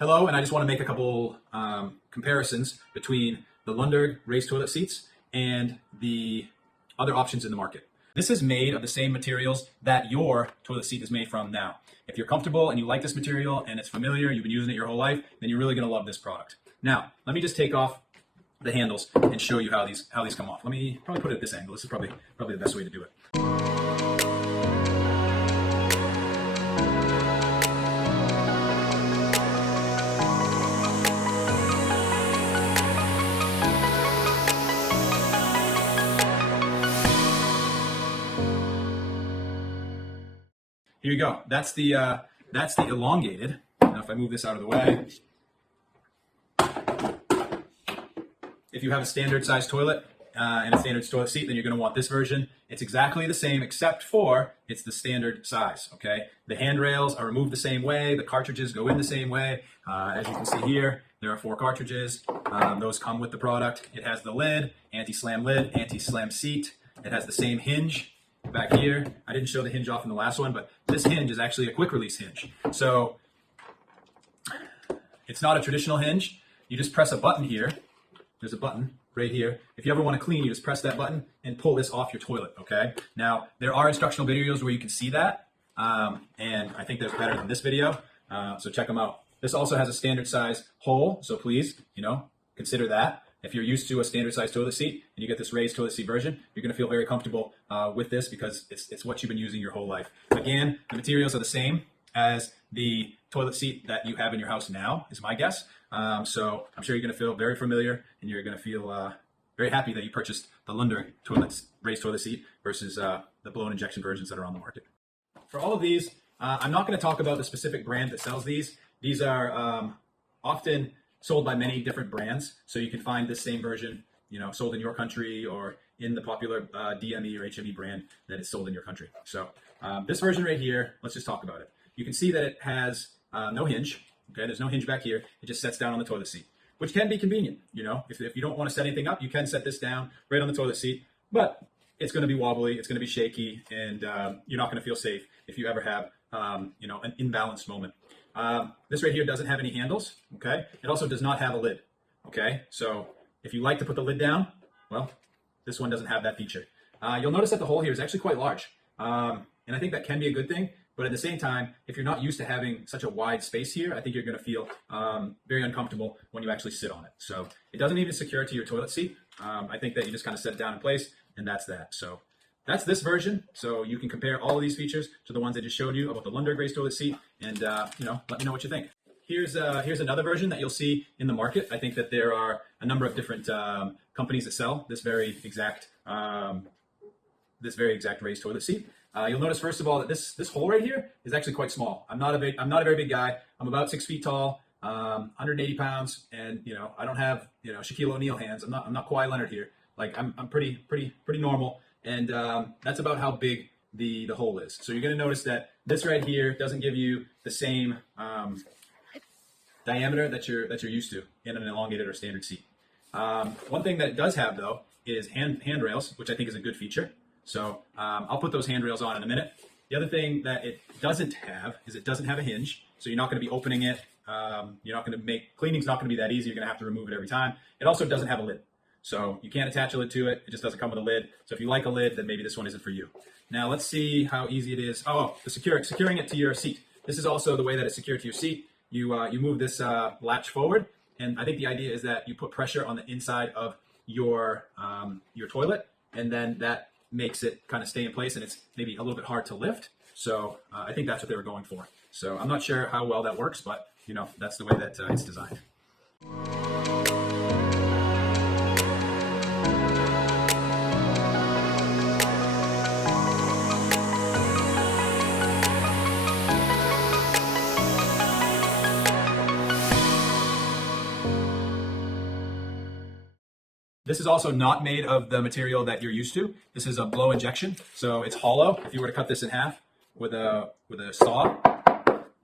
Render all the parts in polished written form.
Hello, and I just want to make a couple comparisons between the Lunderg raised toilet seats and the other options in the market. This is made of the same materials that your toilet seat is made from now. If you're comfortable and you like this material and it's familiar, you've been using it your whole life, then you're really going to love this product. Now, let me just take off the handles and show you how these come off. Let me probably put it at this angle. This is probably the best way to do it. Here you go. That's the elongated. Now, if I move this out of the way, if you have a standard size toilet and a standard toilet seat, then you're going to want this version. It's exactly the same, except for it's the standard size. Okay, the handrails are removed the same way. The cartridges go in the same way. As you can see here, there are 4 cartridges. Those come with the product. It has the lid, anti-slam seat. It has the same hinge back here. I didn't show the hinge off in the last one, but this hinge is actually a quick release hinge. So it's not a traditional hinge. You just press a button here. There's a button right here. If you ever want to clean, you just press that button and pull this off your toilet, okay? Now, there are instructional videos where you can see that, and I think they're better than this video, so check them out. This also has a standard size hole, so please, consider that. If you're used to a standard size toilet seat and you get this raised toilet seat version, you're going to feel very comfortable with this because it's what you've been using your whole life. Again, the materials are the same as the toilet seat that you have in your house now, is my guess. So I'm sure you're going to feel very familiar and you're going to feel very happy that you purchased the Lunderg raised toilet seat versus the blown injection versions that are on the market. For all of these, I'm not going to talk about the specific brand that sells these. These are often sold by many different brands, so you can find this same version, sold in your country or in the popular DME or HME brand that is sold in your country. So this version right here, let's just talk about it. You can see that it has no hinge. Okay, there's no hinge back here. It just sets down on the toilet seat, which can be convenient. If you don't want to set anything up, you can set this down right on the toilet seat, but it's going to be wobbly, it's going to be shaky, and you're not going to feel safe if you ever have an imbalanced moment. This right here doesn't have any handles, okay? It also does not have a lid, okay? So if you like to put the lid down, well, this one doesn't have that feature. You'll notice that the hole here is actually quite large, and I think that can be a good thing, but at the same time, if you're not used to having such a wide space here, I think you're gonna feel very uncomfortable when you actually sit on it. So it doesn't even secure to your toilet seat. I think that you just kind of set it down in place, and that's that. So that's this version. So you can compare all of these features to the ones I just showed you about the Lunderg raised toilet seat, and let me know what you think. Here's another version that you'll see in the market. I think that there are a number of different companies that sell this very exact raised toilet seat. You'll notice first of all that this hole right here is actually quite small. I'm not a very big guy. I'm about 6 feet tall, 180 pounds, and I don't have Shaquille O'Neal hands. I'm not Kawhi Leonard here. Like I'm pretty normal. And that's about how big the hole is. So you're going to notice that this right here doesn't give you the same diameter that you're used to in an elongated or standard seat. One thing that it does have though is handrails, which I think is a good feature. So I'll put those handrails on in a minute. The other thing that it doesn't have is it doesn't have a hinge, so you're not going to be opening it. You're not going to cleaning's not going to be that easy. You're going to have to remove it every time. It also doesn't have a lid. So you can't attach a lid to it. It just doesn't come with a lid. So if you like a lid, then maybe this one isn't for you. Now let's see how easy it is. Oh, securing it to your seat. This is also the way that it's secured to your seat. You move this latch forward, and I think the idea is that you put pressure on the inside of your toilet, and then that makes it kind of stay in place, and it's maybe a little bit hard to lift. So I think that's what they were going for. So I'm not sure how well that works, but that's the way that it's designed. This is also not made of the material that you're used to. This is a blow injection, so it's hollow. If you were to cut this in half with a saw,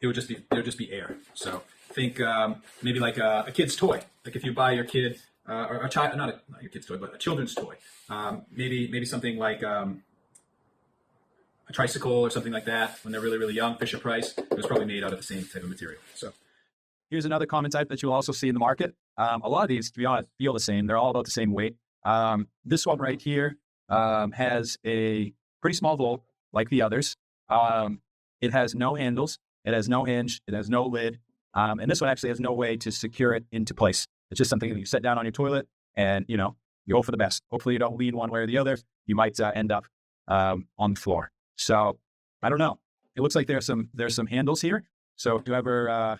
there would just be air. So think maybe like a kid's toy. Like if you buy your kid or a child, not your kid's toy, but a children's toy. Maybe something like a tricycle or something like that when they're really young. Fisher Price. It was probably made out of the same type of material. So Here's another common type that you'll also see in the market. A lot of these, to be honest, feel the same. They're all about the same weight. This one right here has a pretty small bolt like the others. It has no handles. It has no hinge. It has no lid. And this one actually has no way to secure it into place. It's just something that you set down on your toilet and, you go for the best. Hopefully you don't lean one way or the other. You might end up on the floor. So I don't know. It looks like there's some handles here. So if you ever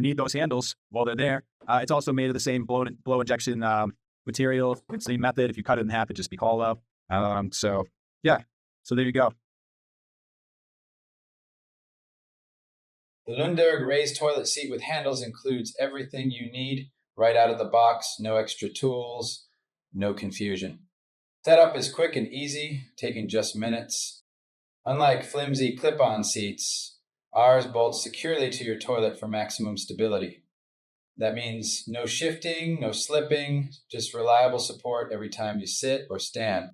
need those handles while they're there, it's also made of the same blow injection material. It's the same method. If you cut it in half, it'd just be hollow. So yeah. So there you go. The Lunderg raised toilet seat with handles includes everything you need right out of the box. No extra tools, no confusion. Setup is quick and easy, taking just minutes. Unlike flimsy clip-on seats, ours bolts securely to your toilet for maximum stability. That means no shifting, no slipping, just reliable support every time you sit or stand.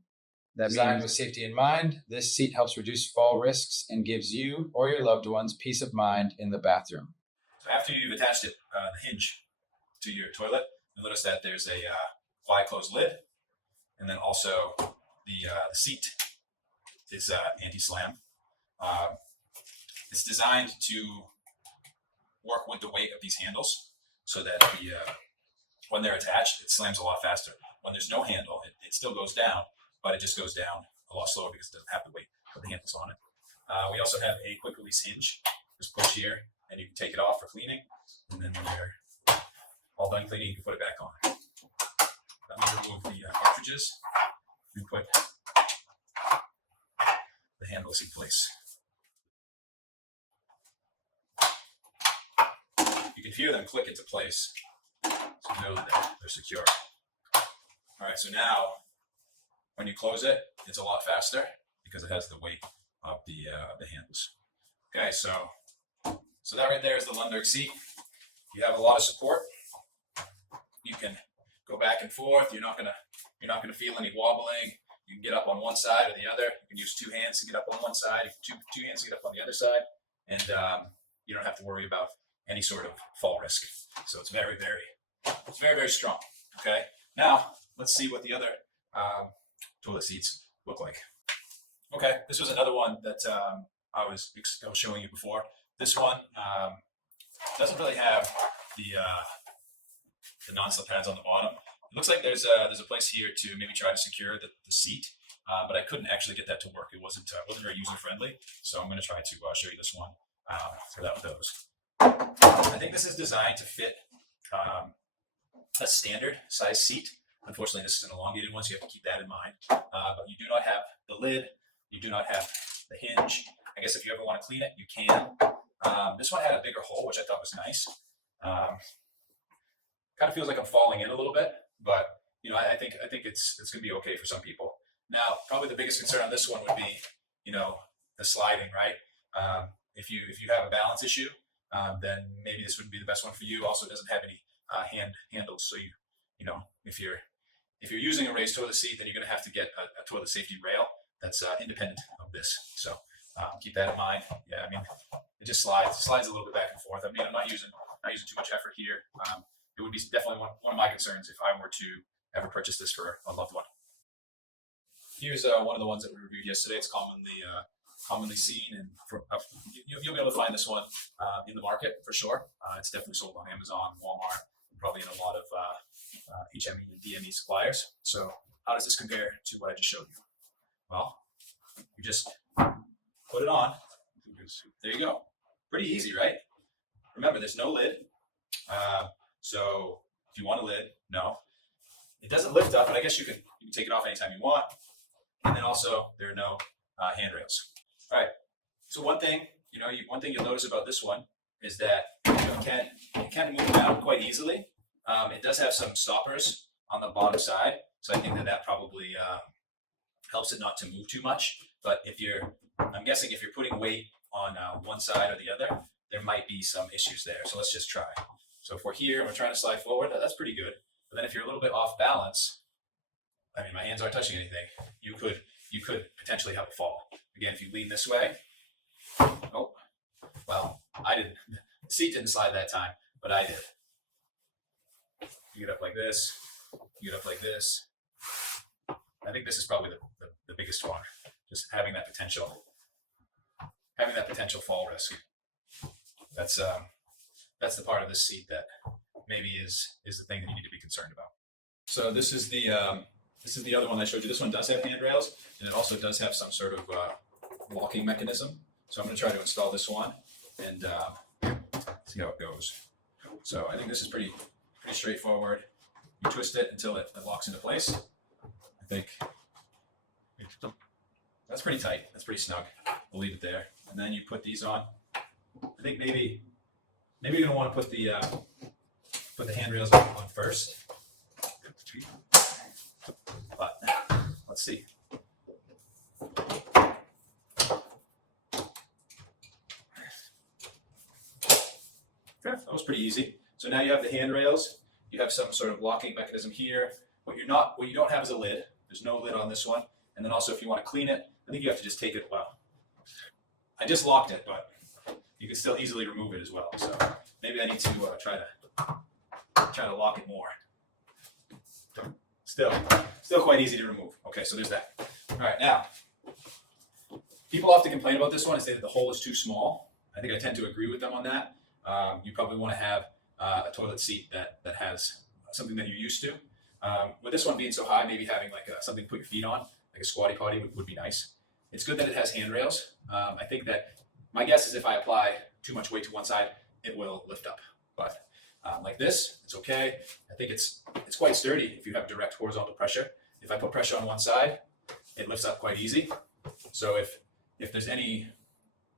Designed with safety in mind, this seat helps reduce fall risks and gives you or your loved ones peace of mind in the bathroom. So after you've attached it, the hinge to your toilet, you'll notice that there's a fly closed lid, and then also the seat is anti-slam. It's designed to work with the weight of these handles so that when they're attached, it slams a lot faster. When there's no handle, it still goes down, but it just goes down a lot slower because it doesn't have the weight of the handles on it. We also have a quick release hinge. Just push here, and you can take it off for cleaning. And then when you're all done cleaning, you can put it back on. Let me remove the cartridges and put the handles in place. You can hear them click into place, so you know that they're secure. All right, so now when you close it, it's a lot faster because it has the weight of the handles. Okay, so that right there is the Lunderg seat. You have a lot of support. You can go back and forth. You're not gonna feel any wobbling. You can get up on one side or the other. You can use two hands to get up on one side. You can two hands to get up on the other side, and you don't have to worry about any sort of fall risk. So it's very, very strong. Okay. Now let's see what the other toilet seats look like. Okay, this was another one that I was showing you before. This one doesn't really have the non-slip pads on the bottom. It looks like there's a place here to maybe try to secure the seat, but I couldn't actually get that to work. It wasn't very user friendly. So I'm going to try to show you this one without those. I think this is designed to fit a standard size seat. Unfortunately, this is an elongated one, so you have to keep that in mind. But you do not have the lid. You do not have the hinge. I guess if you ever want to clean it, you can. This one had a bigger hole, which I thought was nice. Kind of feels like I'm falling in a little bit, but I think it's going to be okay for some people. Now, probably the biggest concern on this one would be, the sliding, right? If you have a balance issue, then maybe this wouldn't be the best one for you. Also, it doesn't have any handles, so if you're using a raised toilet seat, then you're going to have to get a toilet safety rail that's independent of this. So keep that in mind. Yeah, I mean, it just slides. It slides a little bit back and forth. I mean, I'm not using too much effort here. It would be definitely one of my concerns if I were to ever purchase this for a loved one. Here's one of the ones that we reviewed yesterday. It's commonly seen, and you'll be able to find this one in the market for sure. It's definitely sold on Amazon, Walmart, and probably in a lot of HME and DME suppliers. So how does this compare to what I just showed you? Well, you just put it on. There you go. Pretty easy, right? Remember, there's no lid. So if you want a lid, no. It doesn't lift up, but I guess you can take it off anytime you want. And then also there are no handrails. All right. So one thing you'll notice about this one is that it can move down quite easily. It does have some stoppers on the bottom side, so I think that probably helps it not to move too much. But I'm guessing if you're putting weight on one side or the other, there might be some issues there. So let's just try. So if we're here and we're trying to slide forward, that's pretty good. But then if you're a little bit off balance, I mean, my hands aren't touching anything. You could potentially have a fall. Again, if you lean this way, oh, well, I didn't. The seat didn't slide that time, but I did. You get up like this, you get up like this. I think this is probably the biggest one, just having that potential fall risk. That's the part of this seat that maybe is the thing that you need to be concerned about. So this is the other one I showed you. This one does have handrails, and it also does have some sort of locking mechanism. So I'm going to try to install this one and see how it goes. So I think this is pretty straightforward. You twist it until it locks into place. I think that's pretty tight. That's pretty snug. We'll leave it there. And then you put these on. I think maybe you're going to want to put the handrails on first. But let's see. Okay, that was pretty easy. So now you have the handrails. You have some sort of locking mechanism here. What you don't have is a lid. There's no lid on this one. And then also, if you want to clean it, I think you have to just take it. Well, I just locked it, but you can still easily remove it as well. So maybe I need to try to lock it more. Still quite easy to remove. Okay, so there's that. All right, now people often complain about this one and say that the hole is too small. I think I tend to agree with them on that. You probably want to have a toilet seat that has something that you're used to. With this one being so high, maybe having like something to put your feet on, like a squatty potty would be nice. It's good that it has handrails. I think that my guess is if I apply too much weight to one side, it will lift up. But like this, it's okay. I think it's quite sturdy if you have direct horizontal pressure. If I put pressure on one side, it lifts up quite easy. So if there's any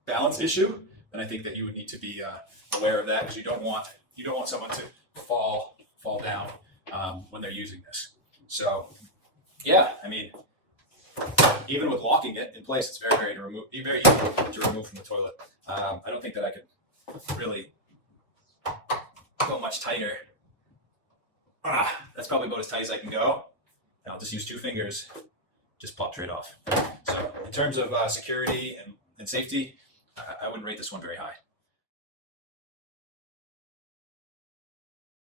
balance issue, then I think that you would need to be aware of that, because you don't want someone to fall down when they're using this. So yeah, I mean, even with locking it in place, it's very easy to remove from the toilet. I don't think that I could really go much tighter. That's probably about as tight as I can go. And I'll just use 2 fingers, just pop straight off. So in terms of security and safety, I wouldn't rate this one very high.